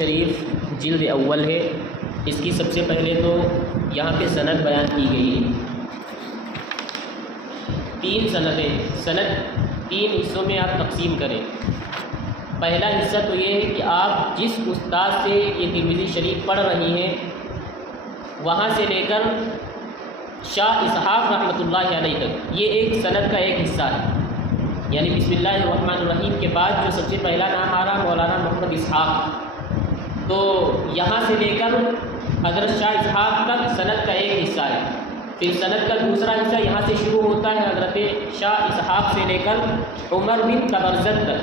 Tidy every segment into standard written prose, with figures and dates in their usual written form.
شریف جلد اول ہے. اس کی سب سے پہلے تو یہاں پہ سند بیان کی گئی ہے. 3 سندیں، سند 3 حصوں میں آپ تقسیم کریں. پہلا حصہ تو یہ ہے کہ آپ جس استاد سے یہ ترمذی شریف پڑھ رہی ہیں وہاں سے لے کر شاہ اسحاق رحمۃ اللہ علیہ تک، یہ ایک سند کا ایک حصہ ہے. یعنی بسم اللہ الرحمن الرحیم کے بعد جو سب سے پہلا نام آ رہا مولانا محمد اسحاق، تو یہاں سے لے کر حضرت شاہ اسحاق تک سند کا ایک حصہ ہے. پھر سند کا دوسرا حصہ یہاں سے شروع ہوتا ہے حضرت شاہ اسحاق سے لے کر عمر بن طبرزت تک،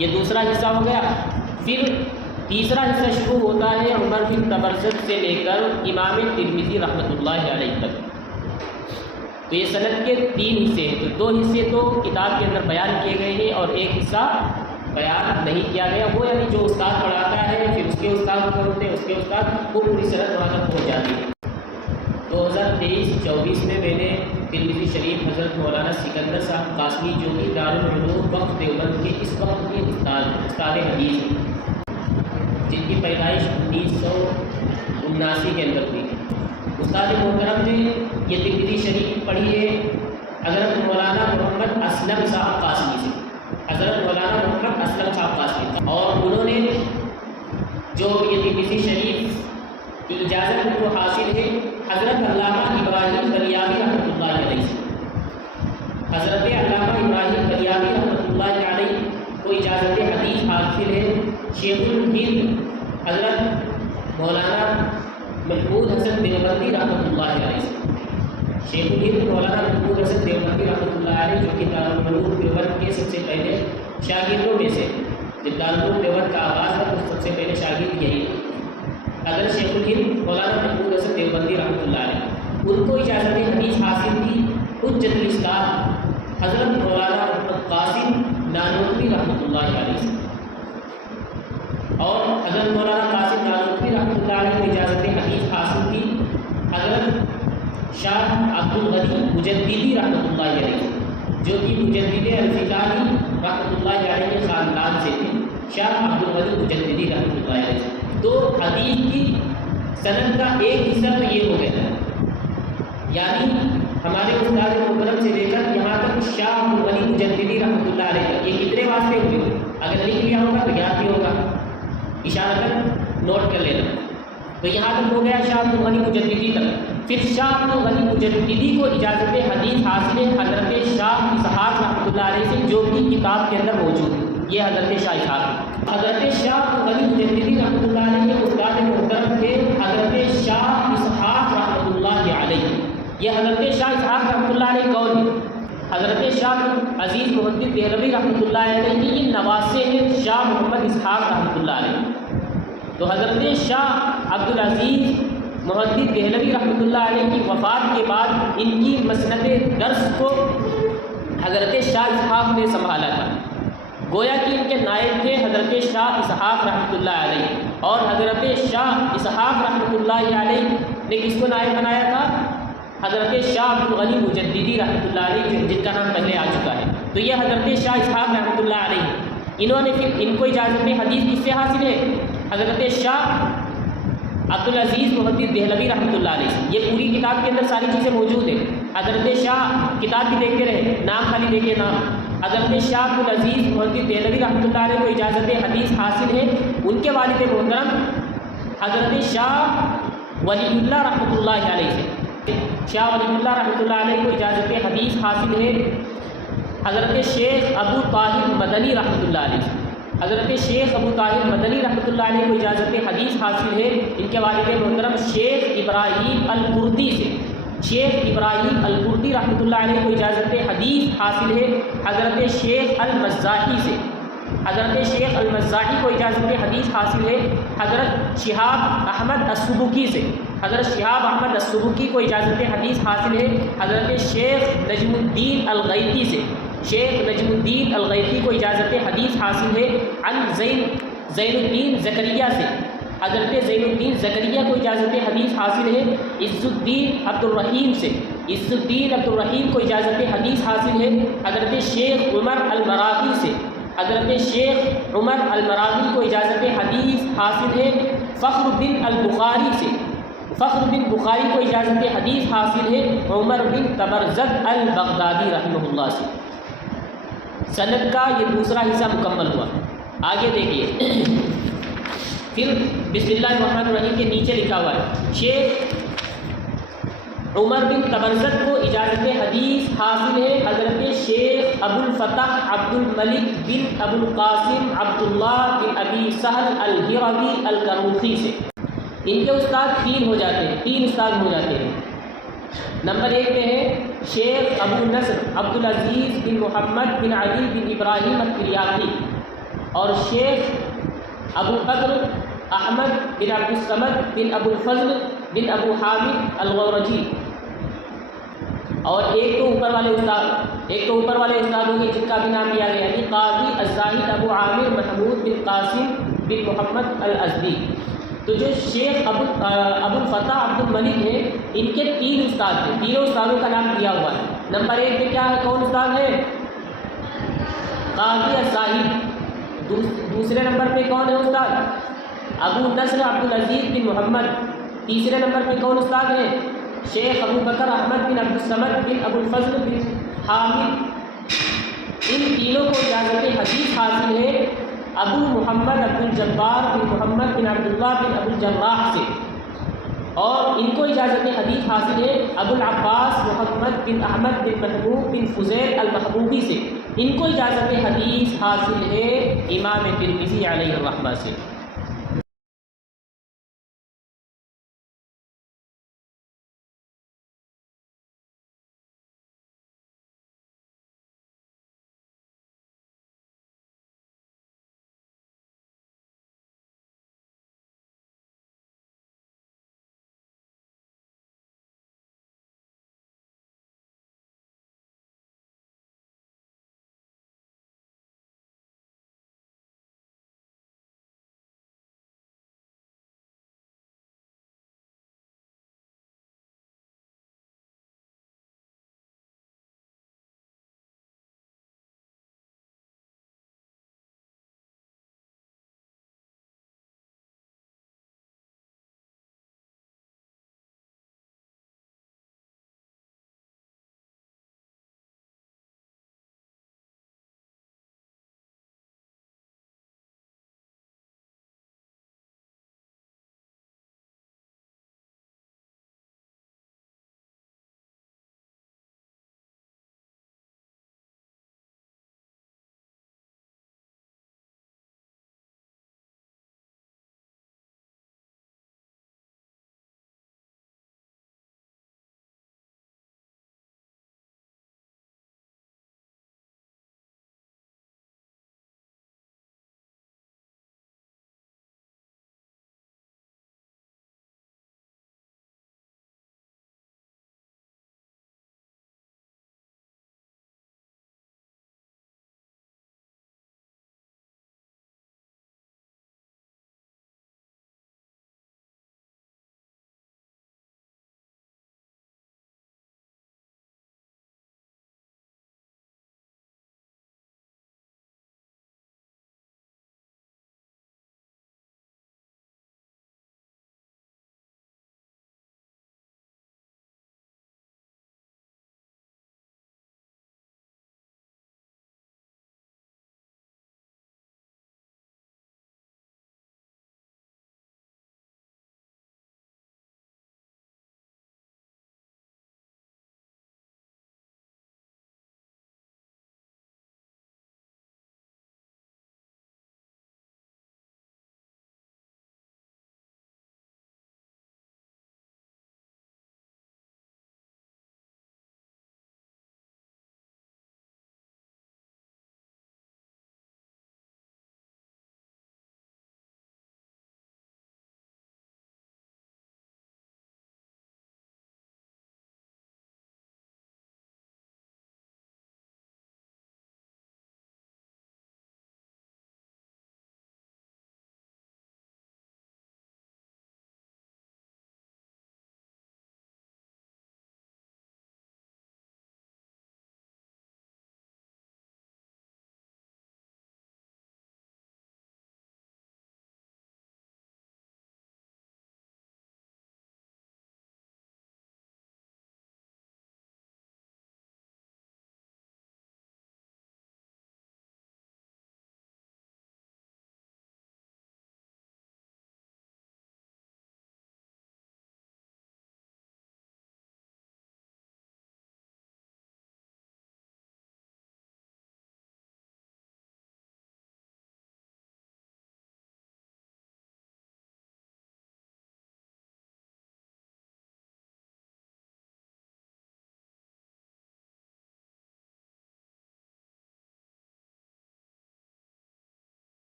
یہ دوسرا حصہ ہو گیا. پھر تیسرا حصہ شروع ہوتا ہے عمر بن طبرزت سے لے کر امام ترمذی رحمۃ اللہ علیہ تک. تو یہ سند کے 3 حصے ہیں. تو 2 حصے تو کتاب کے اندر بیان کیے گئے ہیں اور ایک حصہ بیان نہیں کیا گیا. وہ یعنی جو استاد پڑھاتا ہے پھر اس کے استاد کو ہوتے ہیں، اس کے استاد وہ پوری سند وہاں تک پہنچ جاتی ہے. 2023-24 میں نے ترمذی شریف حضرت مولانا سکندر صاحب قاسمی جو کہ دارالعلوم وقف دیوبند کے اس وقت کے استاد حدیث ہیں، جن کی پیدائش 1979 کے اندر ہوئی تھی. استاد محترم نے یہ ترمذی شریف پڑھی ہے حضرت مولانا محمد اسلم صاحب قاسمی سے، حضرت مولانا محمد اسلم صاحب قاسمی، اور انہوں نے جو یہ ترمذی شریف کی اجازت ان کو حاصل ہے حضرت علامہ ابراہیم بلیاوی رحمۃ اللہ علیہ سے. حضرت علامہ ابراہیم بلیاوی رحمۃ اللہ علیہ کو اجازت حدیث حاصل ہے شیخ الہند حضرت مولانا محمود حسن دیوبندی رحمۃ اللہ علیہ سے. شیخ الہند مولانا محمود حسن دیوبندی رحمۃ اللہ علیہ جو کہ دارالعلوم دیوبند کے سب سے پہلے شاگردوں میں سے، جب دارالعلوم دیوبند کا آغاز تھا تو سب سے پہلے شاگرد یہی تھے. حضرت شیخ الہند مولانا محمود حسن دیوبندی رحمۃ اللہ علیہ، ان کو اجازت حدیث حاصل تھی حجت الاسلام حضرت مولانا محمد قاسم نانوتوی رحمۃ اللہ علیہ سے. اور حضرت مولانا قاسم نانوتوی رحمۃ اللہ علیہ کو اجازت حدیث حاصل تھی حضرت شاہ عبد الغنی مجددی رحمۃ اللہ علیہ، جو کہ مجدد الفقانی رحمۃ اللہ علیہ کے خاندان سے تھے. شاہ عبد الغنی مجددی رحمۃ اللہ علیہ. تو حدیث کی سند کا ایک حصہ تو یہ ہو گیا، یعنی ہمارے استاد محترم سے لے کر یہاں تک شاہ عبد الغنی مجددی رحمۃ اللہ علیہ تک. یہ کتنے واسطے ہوئے؟ اگر لکھ لیا ہوگا تو یاد بھی ہوگا، اشارتاً نوٹ کر لینا. تو یہاں تک ہو گیا شاہ عبد الغنی مجددی تک. پھر شاہ عبد الغنی مجددی کو اجازت حدیث حاصل ہے حضرت شاہ اسحاق رحمۃ اللہ علیہ سے، جو بھی کتاب کے اندر موجود ہے. یہ حضرت شاہ اسحاق، حضرت شاہ عبد الغنی مجددی رحمۃ اللہ علیہ کے استاد محترم تھے حضرت شاہ اسحاق رحمۃ اللہ علیہ. یہ حضرت شاہ اسحاق رحمۃ اللہ علیہ کون ہے؟ حضرت شاہ عزیز محدث دہلوی رحمۃ اللہ علیہ کی یہ نواسے ہیں شاہ محمد اسحاق رحمۃ اللہ علیہ. تو حضرت شاہ عبد العزیز محدث دہلوی رحمۃ اللہ علیہ کی وفات کے بعد ان کی مسند درس کو حضرت شاہ اسحاق نے سنبھالا تھا. گویا کہ ان کے نائب تھے حضرت شاہ اسحاق رحمۃ اللہ علیہ، اور حضرت شاہ اسحاق رحمۃ اللہ علیہ نے کس کو نائب بنایا تھا؟ حضرت شاہ عبد الغنی مجددی رحمۃ اللہ علیہ، جن کا نام پہلے آ چکا ہے. تو یہ حضرت شاہ اسحاق رحمۃ اللہ علیہ، انہوں نے پھر ان کو اجازت حدیث کس سے حاصل ہے؟ حضرت شاہ عبد العزیز محدث دہلوی رحمۃ اللہ علیہ سے. یہ پوری کتاب کے اندر ساری چیزیں موجود ہیں. حضرت شاہ کتاب بھی دیکھتے رہے، نام خالی دیکھے نام. حضرت شاہ عبد العزیز محدث دہلوی رحمۃ اللہ علیہ کو اجازت حدیث حاصل ہے ان کے والد محترم حضرت شاہ ولی اللہ رحمۃ اللہ علیہ سے. شاہ ولی اللہ رحمۃ اللہ علیہ کو اجازت حدیث حاصل ہے حضرت شیخ ابو طاہر مدنی رحمۃ اللہ علیہ سے. حضرت شیخ ابو طاہر مدنی رحمۃ اللہ علیہ کو اجازت حدیث حاصل ہے ان کے والد محترم شیخ ابراہیم القردی سے. شیخ ابراہیم القردی رحمۃ اللہ علیہ کو اجازت حدیث حاصل ہے حضرت شیخ المزاحی سے. حضرت شیخ المزاحی کو اجازت حدیث حاصل ہے حضرت شہاب احمد السبکی سے. حضرت شہاب احمد السبکی کو اجازت حدیث حاصل ہے حضرت شیخ نجم الدین الغیتی سے. شیخ نجم الدین الغیتی کو اجازت حدیث حاصل ہے عن زین الدین زکریہ سے. حضرت زین الدین زکریہ کو اجازت حدیث حاصل ہے عز الدین عبد الرحیم سے. عز الدین عبد الرحیم کو اجازت حدیث حاصل ہے حضرت شیخ عمر المراغی سے. حضرت شیخ عمر المراغی کو اجازت حدیث حاصل ہے فخر بن البخاری سے، فخر بن بخاری کو اجازت حدیث حاصل ہے عمر بن تبرزد البغدادی رحمہ اللہ سے۔ سند کا یہ دوسرا حصہ مکمل ہوا۔ آگے دیکھیے، پھر بسم اللہ الرحمن الرحیم کے نیچے لکھا ہوا ہے شیخ عمر بن تبرزد کو اجازت حدیث حاصل ہے حضرت شیخ ابو الفتح عبد الملک بن ابو القاسم عبداللہ بن ابی سہل الہروی الکروخی سے۔ ان کے استاد تین ہو جاتے ہیں، تین استاد ہو جاتے ہیں۔ نمبر 1 پہ ہے شیخ ابو نصر عبدالعزیز بن محمد بن علی بن ابراہیم التریاقی، اور شیخ ابو بکر احمد بن عبد الصمد بن ابو الفضل بن ابو حامد الغورجی، اور ایک تو اوپر والے استاد ہوں گے جن کا بھی نام لیا گیا ہے قاضی الزاہد ابو عامر محمود بن قاسم بن محمد الازدی۔ تو جو شیخ ابو الفتح عبد الملک ہیں ان کے 3 استاد ہیں، تینوں استادوں کا نام دیا ہوا ہے۔ نمبر 1 پہ کیا ہے، کون استاد ہے؟ قاضی الزاہد۔ دوسرے نمبر پہ کون ہے استاد؟ ابو نصر عبدالعزیز بن محمد۔ تیسرے نمبر پہ کون استاد ہے؟ شیخ ابو بکر احمد بن عبد الصمد بن ابو الفضل بن حامد۔ ان تینوں کو اجازت حدیث حاصل ہے ابو محمد عبد الجبار بن محمد بن عبداللہ بن ابو الجراح سے، اور ان کو اجازت حدیث حاصل ہے ابو العباس محمد بن احمد بن محبوب بن فضیل المحبوبی سے۔ ان کو اجازت حدیث حاصل ہے امام ترمذی علیہ الرحمہ سے۔